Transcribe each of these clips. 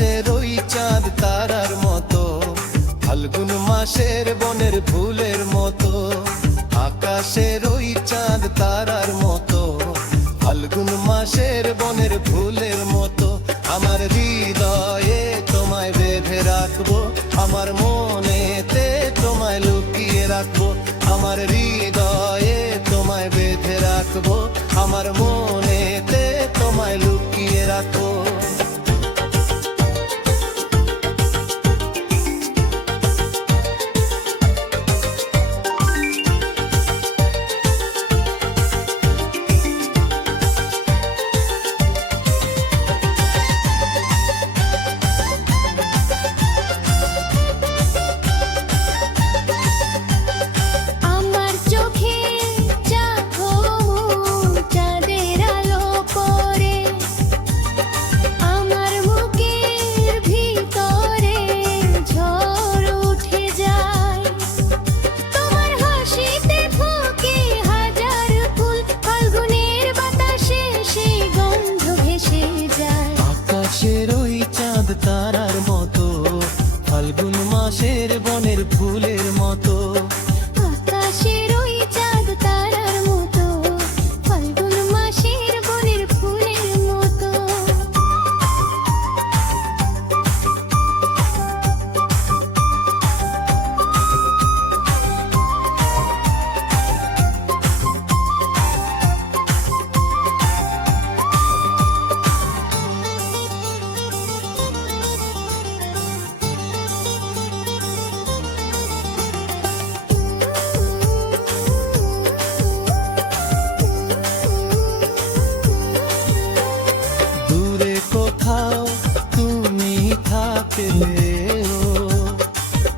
আকাশের ওই চাঁদ তারার মতো, ফাল্গুন মাসের বনের ফুলের মতো। আকাশের ওই চাঁদ তারার মতো, ফাল্গুন মাসের বনের ফুলের মতো। আমার হৃদয়ে তোমায় বেঁধে রাখবো, আমার মনেতে তোমায় লুকিয়ে রাখবো। আমার হৃদয়ে তোমায় বেঁধে রাখবো, আমার মনেতে তোমায় লুকিয়ে রাখবো। আকাশের ওই চাঁদ তারার মতো, ফাল্গুন মাসের বনের ফুলের মতো। আকাশের ওই চাঁদ তারার মতো, ফাল্গুন মাসের বনের ফুলের মতো। দূরে কোথাও তুমি থাকলেও,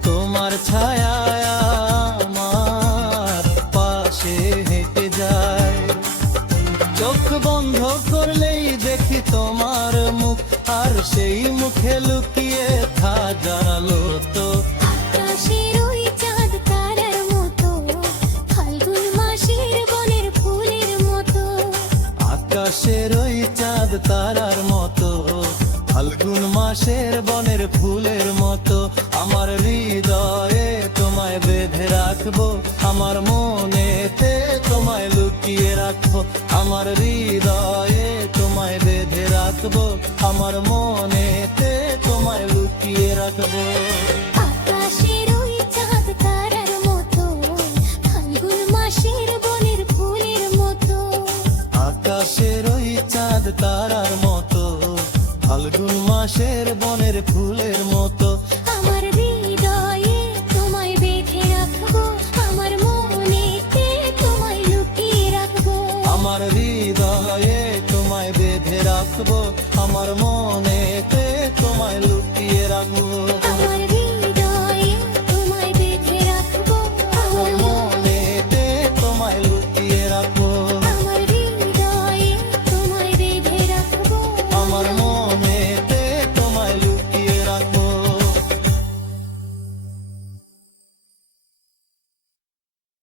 তোমার ছায়া আমার পাশে হেঁটে যায়। চোখ বন্ধ করলেই দেখি তোমার মুখ, আর সেই মুখে লুকিয়ে জানালো তো। আকাশের ওই চাঁদ তারার মতো, ফাল্গুন মাসের বনের ফুলের মতো। আকাশের ওই চাঁদ তারার মতো, ফাল্গুন মাসের বনের ফুলের মতো। আমার হৃদয়ে তোমায় বেঁধে রাখবো, আমার মনেতে তোমায় লুকিয়ে রাখবো। আমার হৃদয়ে তোমায় বেঁধে রাখবো, আমার মনেতে তোমায় লুকিয়ে রাখবো। আকাশের ওই চাঁদ তারার মতো, ফাল্গুন মাসের বনের ফুলের মতো। আকাশের ওই চাঁদ তারার মতো, ফাল্গুন মাসের বনের ফুলের মতো। আমার হৃদয়ে তোমায় বেঁধে রাখবো, আমার মনেতে তোমায় লুকিয়ে রাখবো। আমার হৃদয়ে তোমায় বেঁধে রাখবো, আমার মনেতে তোমায় লুকিয়ে রাখবো।